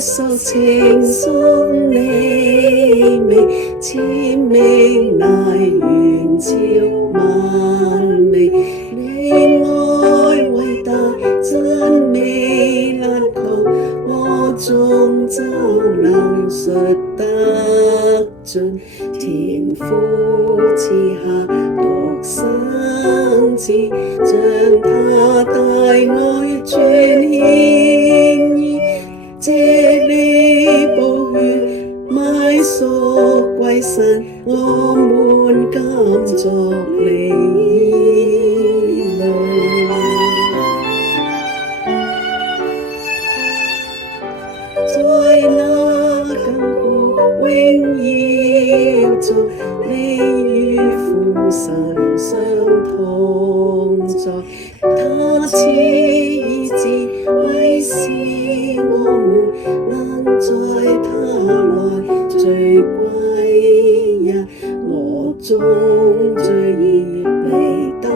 屬情信你名，簽名乃遠超萬名。你愛偉大真美難求，我終究能述得盡。天父賜下獨生子，將他大愛全獻於，藉你寶血買贖歸身，我們今作你兒女。在那亙古榮耀中，你與父神相同在。他賜兒子，為使我們能在他內罪歸一。我眾罪已被擔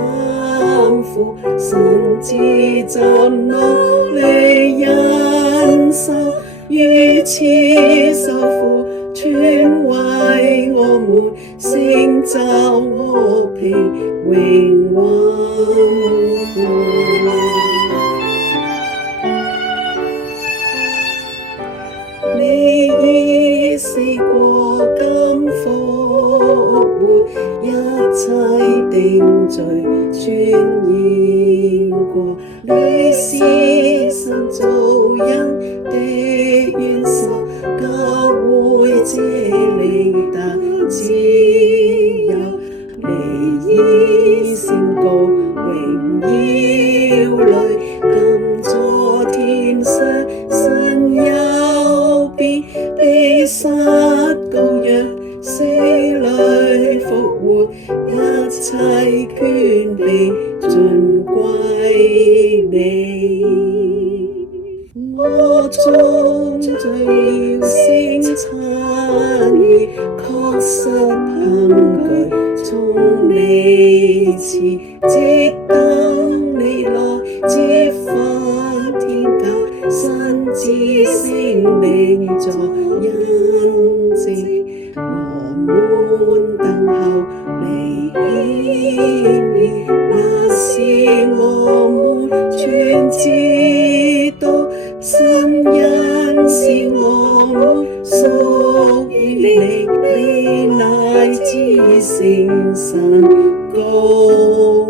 負，甚至就努力忍受，如此受苦，全為我們成就和平榮華。你已死過，今復活，一切定罪全然過。你是神造人的元首，教會這靈得自由。你以升高榮耀裡，今坐天上神右邊，被殺羔羊死裡復活，一切權柄盡歸你。我眾罪要成殘餘，確實憑據從你賜，直等你來接返天家，神子聖靈作印證。我們等候你顯現，那時我們全知道，神恩使我們屬於你，你乃至聖神高。